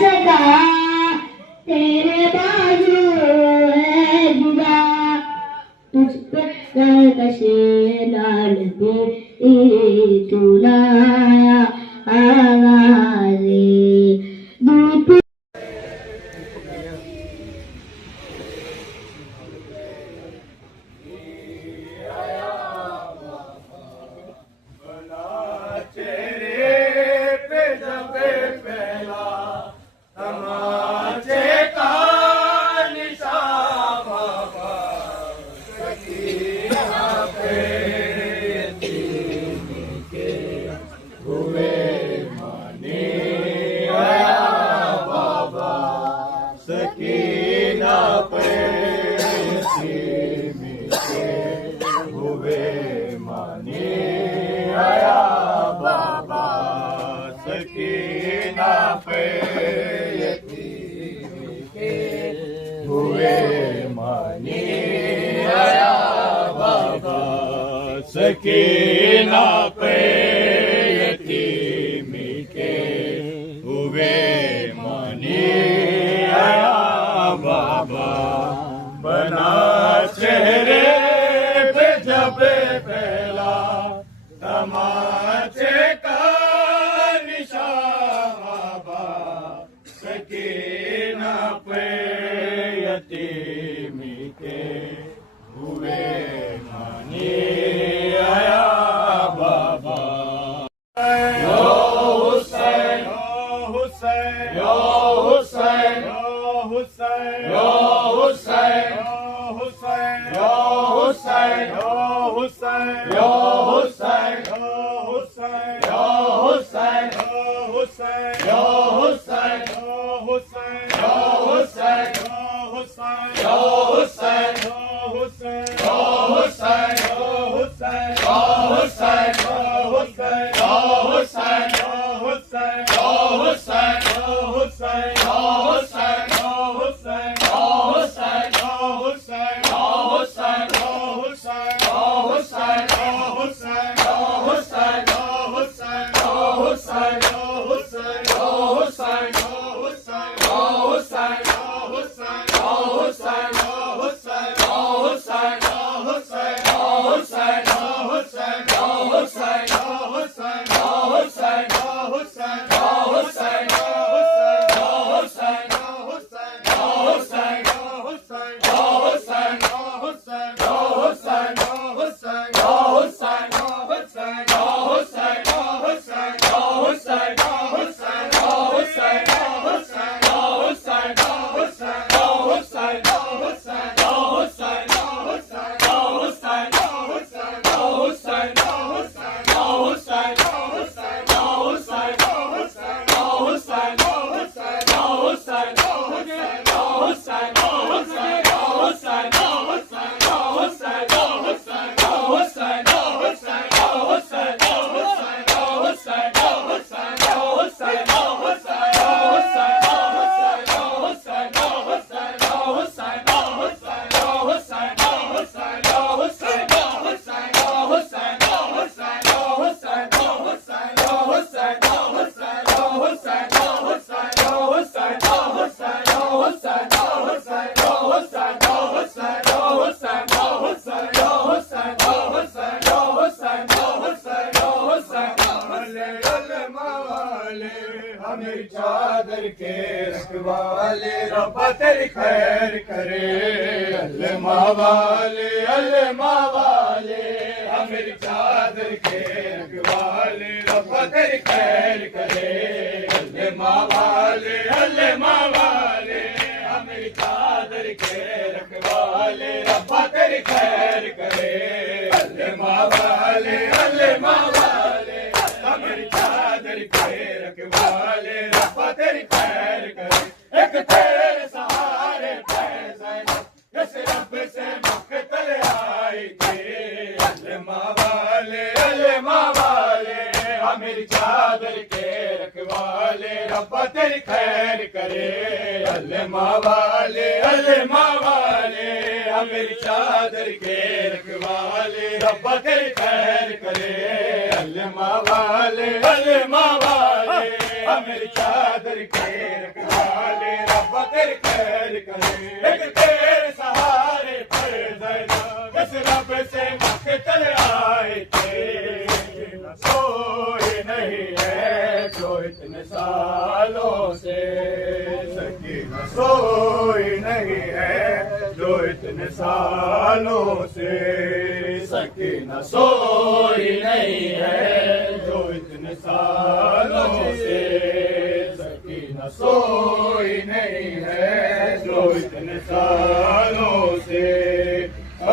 सका तेरे बाजू है जुदा तुझ पर कशे लाल दे तू लाया आवाज़े दूध सकीना पे यतीमी के हुए मनी आया बाबा बना चेहरे पे जब पहला तमाचे का निशान बाबा सकीना पे यतीमी के हुए मनी हमें चादर के रखवाले रब्बा तेरी खैर करे अल्लाह वाले हमें चादर के रखवाले रब्बा तेरी खैर करे अल्लाह वाले हमें चादर के रखवाले रब्बा तेरी खैर करे अल्लाह वाले हमें चादर के रखवाले रब्बा तेरी खैर करे एक तेरे सहारे पैसा जिस रब से मक्तल आई थी अल्लाह वाले हमें चादर के रखवाले रब्बा तेरी खैर करे अल्लाह वाले हमें चादर के रखवाले रब्बा तेरी खैर करे अल्लाह वाले हमें चादर के रखवाले से सकीना सोई नहीं है जो इतने सालों से सकीना सोई नहीं है जो इतने सालों से सकीना सोई नहीं है जो इतने सालों से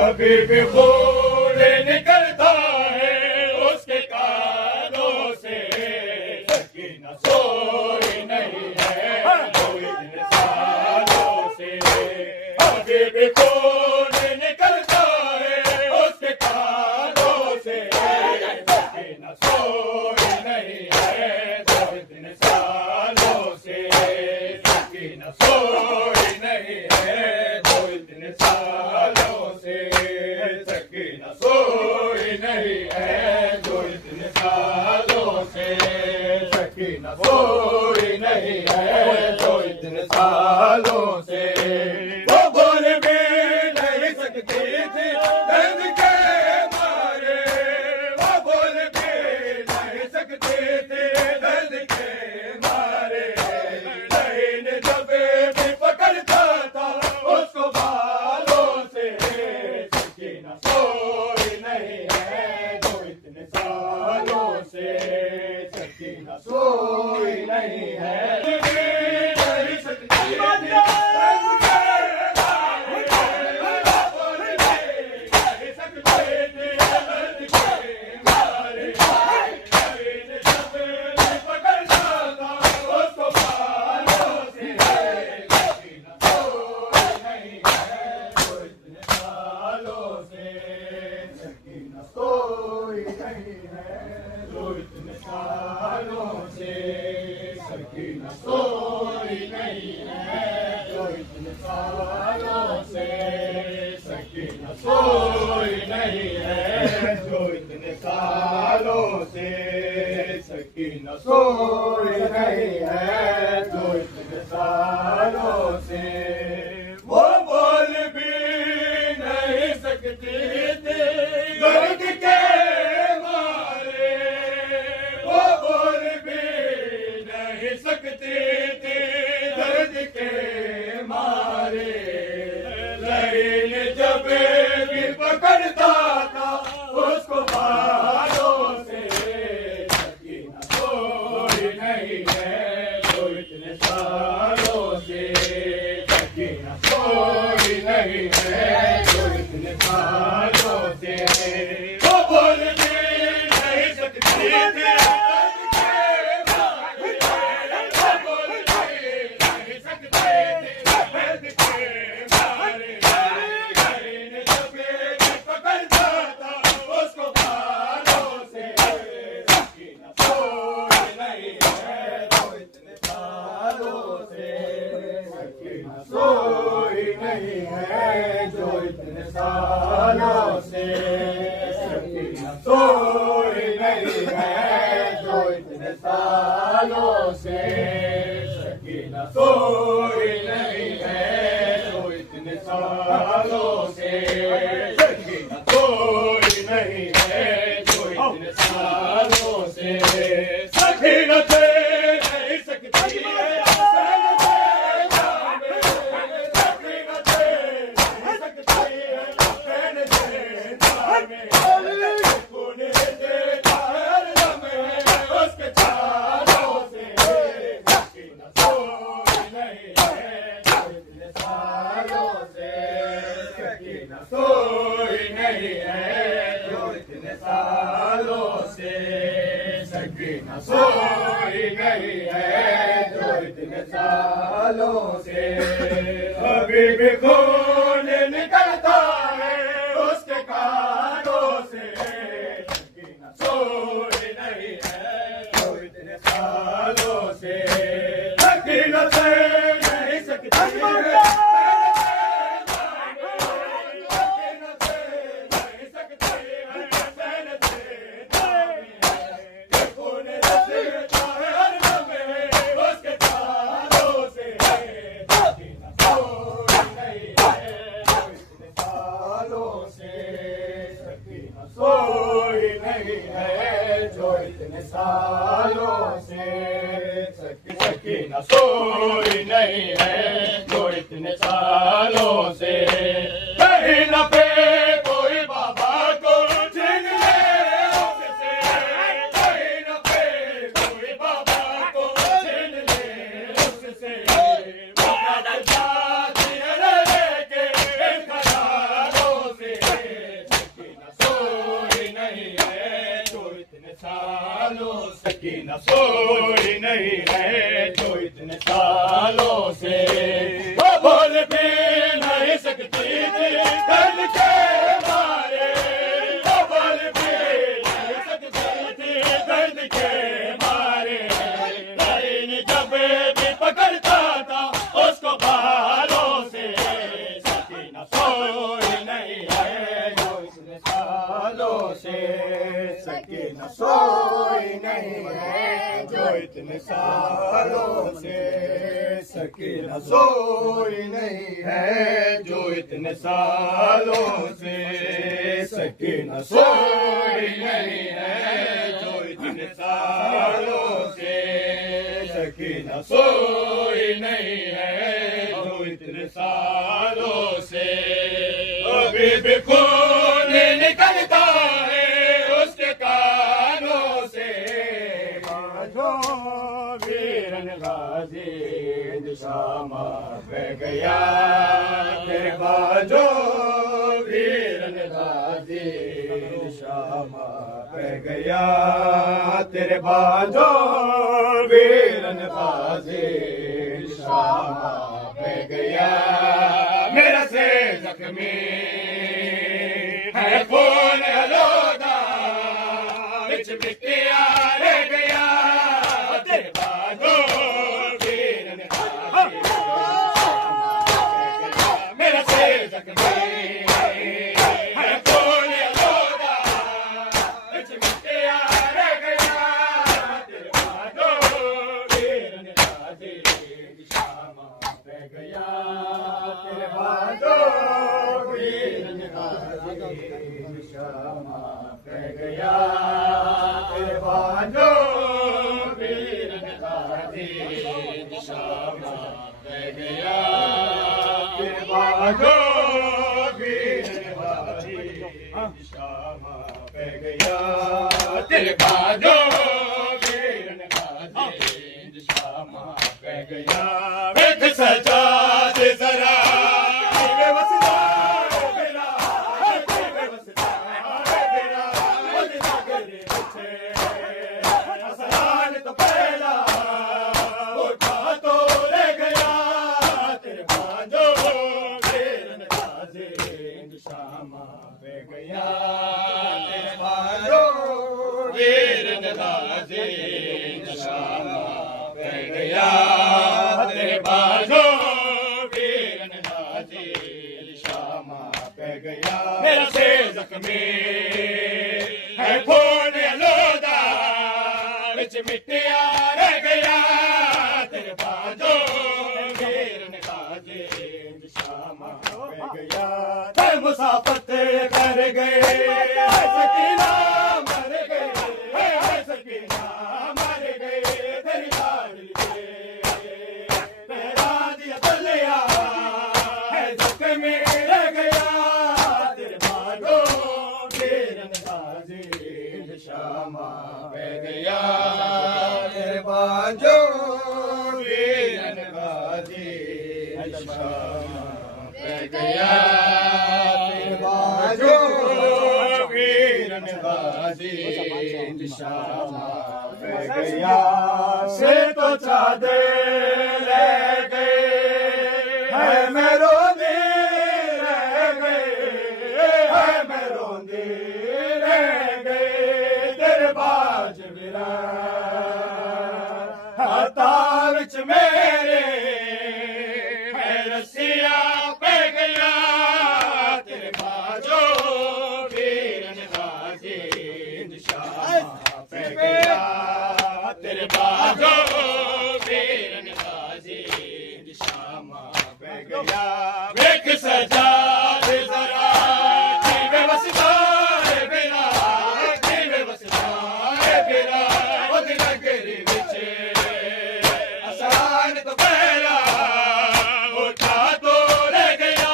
अभी भी खून निकलता है उसके कानों से सकीना सोई नहीं है जो इतने सालों से अभी भी खून निकलता है उसके कानों से सकीना सोई नहीं है जो इतने सालों से सकीना सोई नहीं है जो इतने सालों से सकीना सोई नहीं है जो इतने सालों से सकीना सोई नहीं है जो इतने सालों से वो बोल भी नहीं सकती थी दर्द के मारे वो बोल भी नहीं सकती थी दर्द के मारे लेकिन जब भी पकड़ता था उसको बालों से सकीना सोई नहीं है जो इतने सालों से सकीना सोई नहीं है नहीं सकती सकीना सोई नहीं है जो इतने सालों से सकीना सोई नहीं है जो इतने सालों से सकीना सोई नहीं है जो इतने सालों से वो बोल भी नहीं सकती थी दर्द के मारे वो बोल भी नहीं सकती थी दर्द के मारे लेकिन जब भी पकड़ता था उसको बालों से सकीना सोई नहीं है जो इतने सालों से सकीना सोई नहीं है जो इतने सालों से वो बोल भी नहीं सकती थी सोई नहीं है जो इतने सालों से सकीना सोई नहीं है जो इतने सालों से सकीना सोई नहीं है जो इतने सालों से सकीना सोई नहीं है जो इतने सालों से सकीना से नहीं सकती है सोई नहीं है जो इतने सालों से सकीना सोई नहीं है जो इतने सालों से अभी भी खून निकलता है उसके कानों से सकीना सोई नहीं है जो इतने सालों से सकीना से नहीं सकती है सोई नहीं है जो इतने सालों से सकीना सकीना सोई नहीं है जो इतने सालों से कहीं न पे कोई बाबा को छीन ले उससे, कहीं न पे कोई बाबा को छीन ले उससे। मुकद्दर जाती है लेके इन ख्यालों से, सकीना सोई नहीं है जो इतने सालों से, सकीना सोई नहीं है जो इतने सालों से। वो बोल भी नहीं सकती थी दर्द के मारे, वो बोल भी नहीं सकती थी दर्द के मारे, लाइन जब भी पकड़ता था उसको बालों से, सकीना सोई नहीं है जो इतने सालों से, सकीना सोई नहीं है जो इतने सालों से, सकीना सोई नहीं है जो इतने सालों से, सकीना सोई नहीं है जो इतने सालों से, सकीना सोई नहीं है जो इतने सालों से। अभी भी खून निकलता है उसके कानों से, बाजो वीरन गाजी शामा बह गया, तेरे बाजो वीरन गाजी शामा बह गया, तेरे बाजो वीरन गाजी शामा बह गया। मेरा से जख्मी है खून अलोदा बिच बिटिया रह गया, तेरे बाजो वीरन गाजी मेरा से जख्मी है खून अलोदा बिच बिटिया रह गया, तेरे बाजो वीरन गाजी शामा बह गया, तेरे बाजो वीरन गाजी शामा बह गया, तेरे बाजो वीरन गाजी शामा बह गया, तेरे बाजो वीरन गाजी शामा बह गया, तेरे बाजो वीरन गाजी शामा बह गया। वेख सजाद जरा बेवसदा मेरा, बेवसदा मेरा मुझ नगर पीछे आसमान तो पहला उठा तो ले गया, तेरे बाजो वीरन गाजी शामा बह गया, तेरे बाजो वीरन गाजी शामा बह गया, तेरे बाजो वीरन गाजी शामा बह गया। मेरा से जख्मी है खून अलोदा बिच मिट्टिया रह गया, तेरे बाजो वीरन गाजी शामा बह गया। ते मुसाफत कर गए सकीना मर गए, सकीना मर गए, तेरी लाडली मेरा दिया तलिया है जख्मी रह गया, तेरे बाजो वीरन गाजी शामा बह गया, तेरे बाजो वीरन गाजी शामा बह गया, तेरे बाजो वीरन गाजी शामा बह गया। से तो चादे ले गए है मैं रोंदी रह गए, है मैं रोंदी रह गए, तेरे बाज मेरा हाथा विच मेरे है रस्सिया पै गया, तेरे बाजो वीरन गाजी शामा पै गया, तेरे बाजो वीरन गाजी शामा पै गया। वेख सजाद जरा बेवसदा मेरा, बेवसदा मेरा, ओदी नगरी विच आसान जान तो पहला होता तो रह गया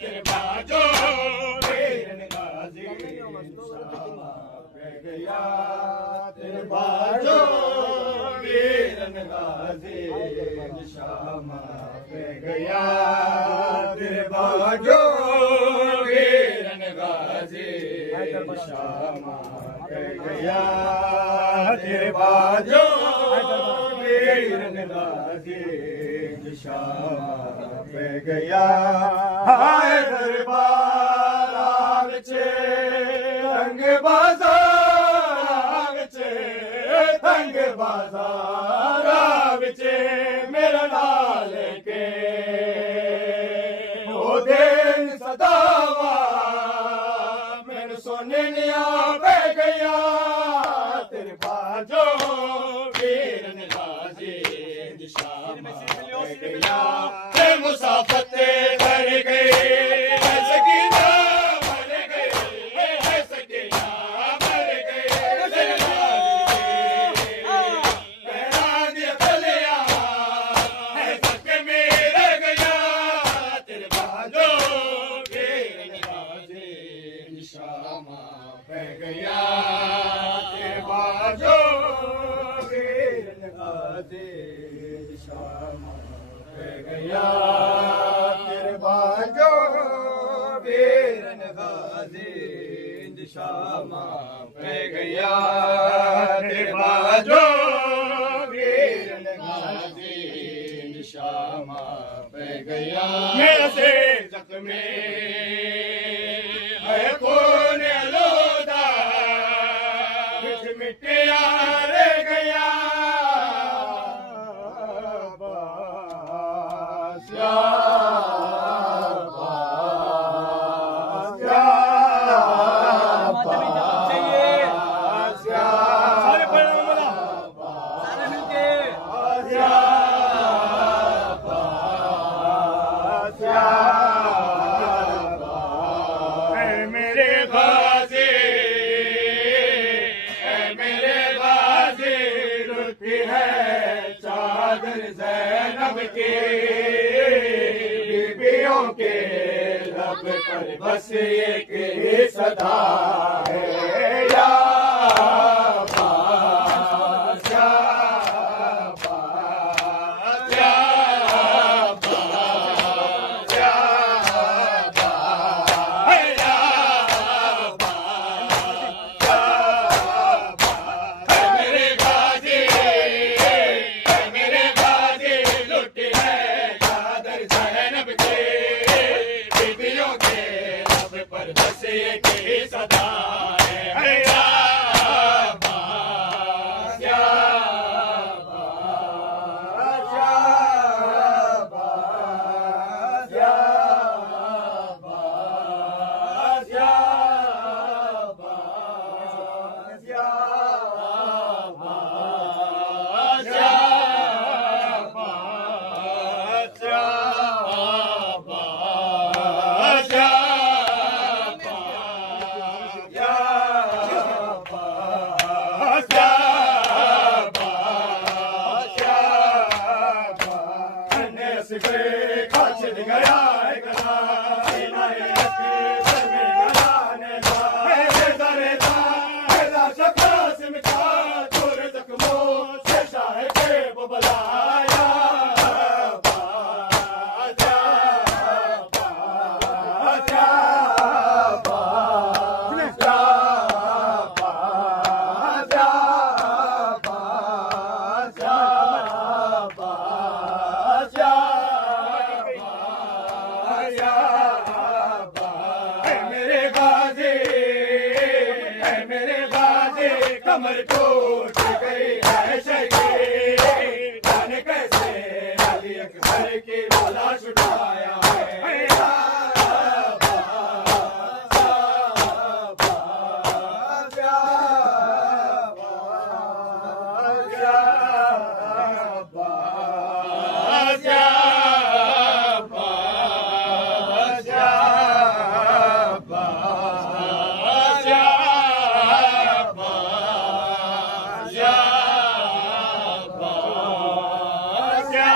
तेरे बाजो वीरन गाजी शामा रह गया तेरे बाजो वीरन गाजी शामा रह गया तेरे बाजो वीरन गाजी शामा रह गया तेरे बाजो वीरन गाजी शामा रह गया हाय दरबार विचे रंग बाजार विचे तंग बाजार विचे मेरा नाल के ओ दिन सदावा मैंने सोने निया बह गया तेरे बाजो वीरन गाजी शामा रह गया ते मुसाफत कर गए सकीना मर गए सकीना मर गए पैरा दिया तलिया है सक में रह गया तेरे बाजो वीरन गाजी शामा रह गया तेरे बाजो वीरन गाजी शामा रह गया तेरे बाजो वीरन गाजी शामा रह गया तेरे बाजो वीरन गाजी शामा रह गया मेरा से जख्मे है कौन लोदा मिट मिटिया रह गया बीबियों के लब पर बस एक ही सदा है या बास, या बास, या बास, या बास, या बास, या बास। मेरे गाजी लुट है चादर ज़ैनब के बीबियों के लब पर बस एक ही सदा है या बास, या बास, या बास, या बास, या बास, या बास, या कमर टूट गई है शहीद जाने कैसे अली अकबर की लाश उठाया है Yeah.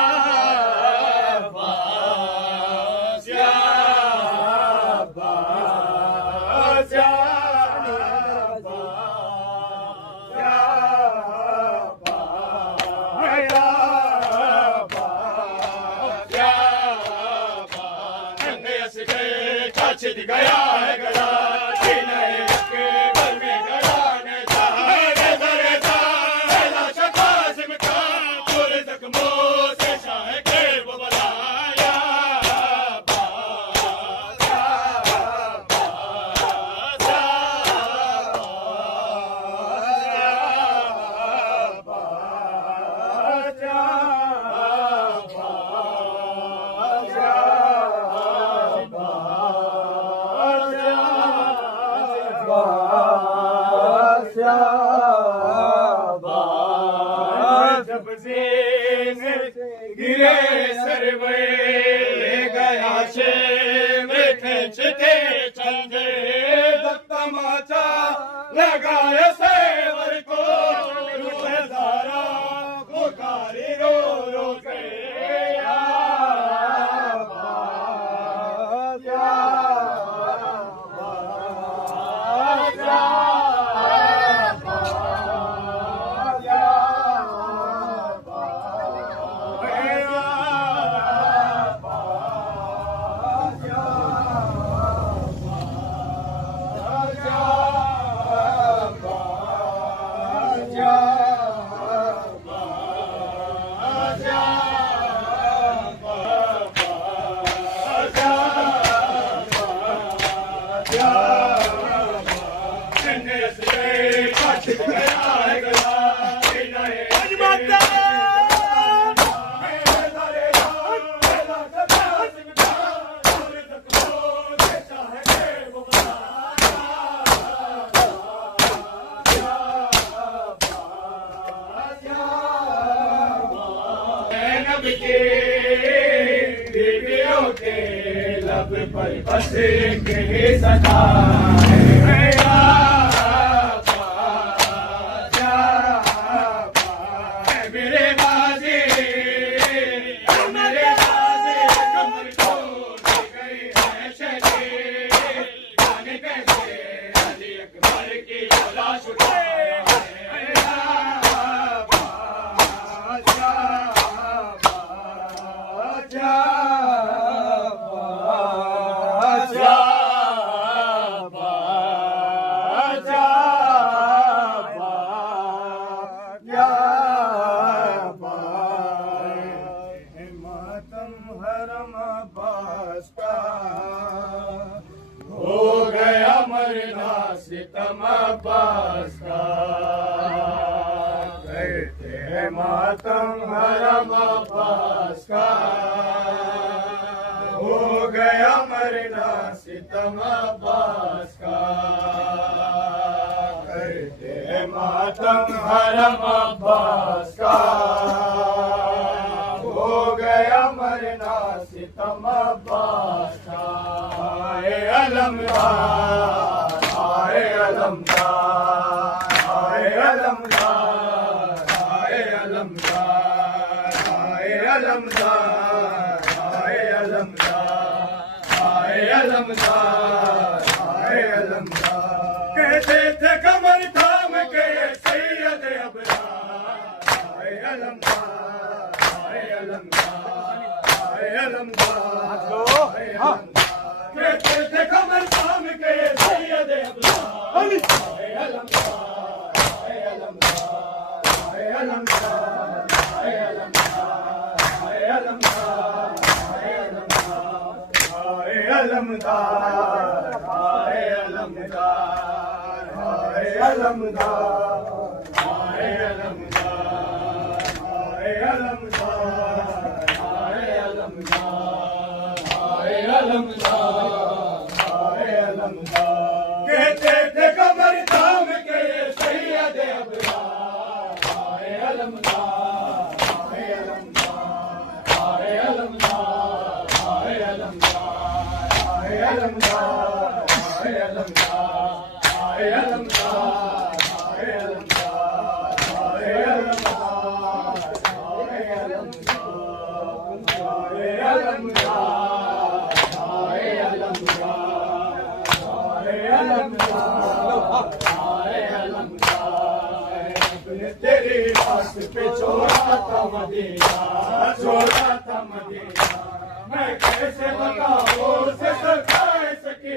काशिद गया है गया सीने के बल में गया ने जाने दरे दा कासिम का पूरे जख्मों से शाह के वो बनाया जब से गिरे सरवे ले गया से बैठे छिटे चंदे तमाचा लगाए सेवर को धारा पुकारी रो रो के लब पर बस के सदा है मेरे बाजे कमर तोड़ गई है शरीर जाने कैसे अली अकबर की लाश हो गया मरना सितम अब्बास का करते हैं मातम हरम अब्बास का हो गया मरना सितम अब्बास का करते हैं मातम हरम अब्बास का हो गया मरना सितम अब्बास का आए अलमदार आए अलमदार आए अलमदार आए अलमदार आए अलमदार आए अलमदार आए अलमदार आए अलमदार कहते थे कमर थाम के सैयद अबरार आए अलमदार आए अलमदार आए अलमदार आए अलमदार कहते थे कमर थाम के सैयद अबरार आए अलमदार आए अलमदार आए अलमदार आए अलमदार आए अलमदार आए अलमदार आए अलमदार आए अलमदार आए अलमदार आए अलमदार आए अलमदार आए अलमदार आए अलमदार कहते थे कमर थाम के सैयद अबरार आए अलमदार आए अलमदार आए अलमदार आए अलमदार आए अलमदार आए अलमदार आए अलमदार आए अलमदार आए अलमदार आए तेरी रात पे छोड़ा था मदीना मैं कैसे बताऊं से सताए सकी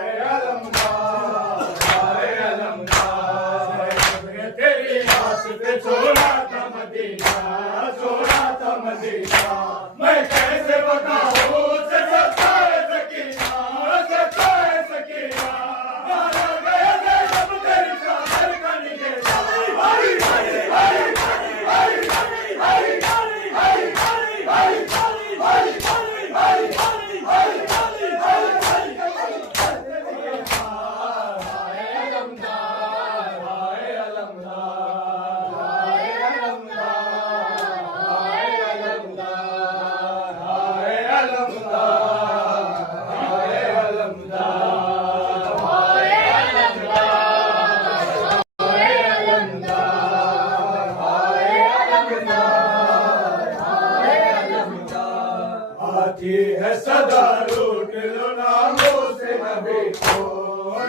साथी है सदा लूट लो नामों से नबी को,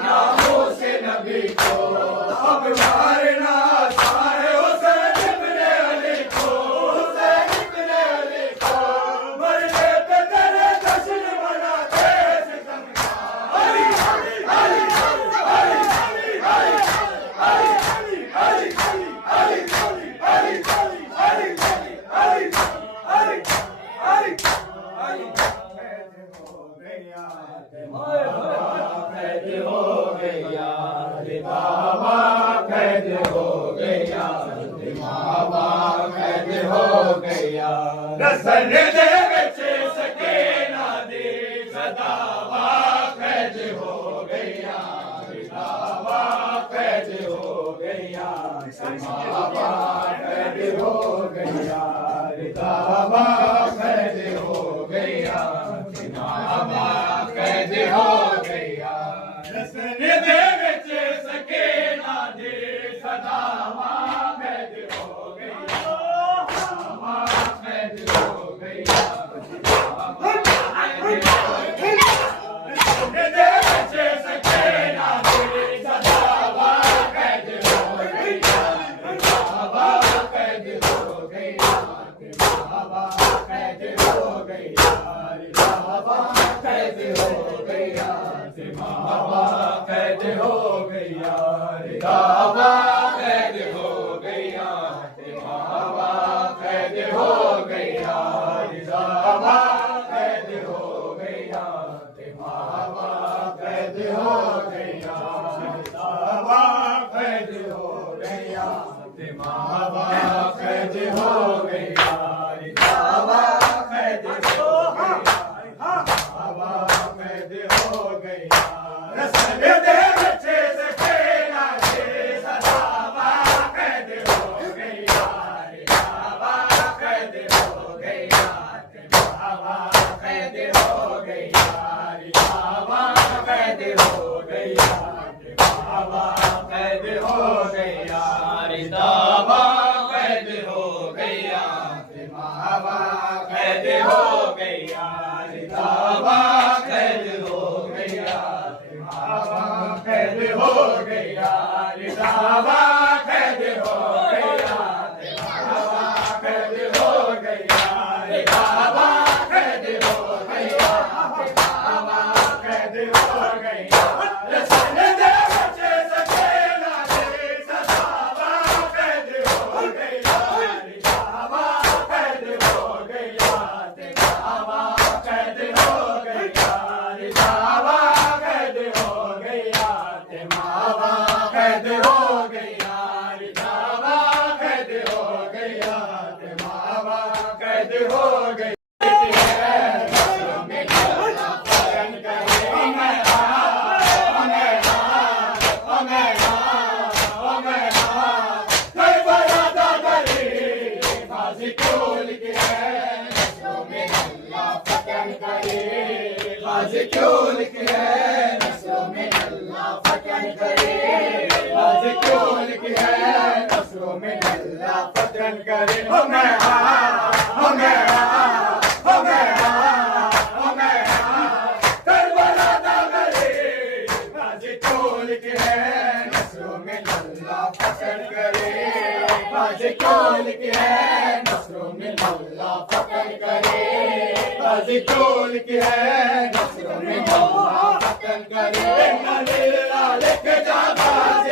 नामों से नबी को। अब मारना सारे हुसैन इब्ने अली को, हुसैन इब्ने अली को। मरने पे तेरे जश्न मनाते सितमगार। अली अली अली अली अली अली अली अली अली अली अली अली अली अली अली कैद हो गया रे बाबा, कैद हो गया रे बाबा, कैद हो गया। रसन दे विच सके ना दे सदावा, कैद हो गया रे बाबा, कैद हो गया रे बाबा, कैद हो गया रे बाबा, कैद हो गया रे बाबा, कैद हो गया। रसन दे विच सके ना दे सदावा, कैद हो गया बाबा, कैद हो गया बाबा, कैद हो गया। रसन दे विच सके ना दे सदावा, कैद हो गया बाबा, कैद हो गया बाबा, कैद हो गया बाबा, कैद हो गया बाबा, कैद हो गया बाबा, कैद हो गया बाबा, कैद हो गया बाबा, कैद हो गया बाबा, कैद हो गया बाबा, कैद हो गया बाबा, कैद हो गया बाबा, कैद हो गया बाबा, कैद हो गया। रसन दे विच सके ना दे सदावा, कैद हो गया बाबा, कैद हो गया बाबा, कैद हो गया बाबा, कैद हो गया बाबा, कैद हो गया बाबा, कैद हो गया बाबा, कैद हो गया बाबा, कैद हो गया बाबा, कैद हो गया बाबा, कैद हो गया बाबा, कैद हो गया बाबा, कैद हो गया बाबा, कैद हो गया। रसन दे विच सके ना दे सदावा, कैद हो गया बाबा, कैद हो गया बाबा, कैद हो गया बाबा, कैद हो गया बाबा, कैद हो गया बाबा, कैद हो गया बाबा, कैद हो गया। क्यों लिखे है नस्लों में अल्लाह फतह करे, बाज़ क्यों लिखे है नस्लों में अल्लाह फतह करे। हो गया हो गया हो गया हो गया करबला दा गले, बाज़ क्यों लिखे है नस्लों में अल्लाह फतह करे, बाज़ क्यों लिखे है नस्लों में अल्लाह फतह करे, बाज़ क्यों लिखे है नस्लों में अल्लाह फतह करे। लेके जा बाज़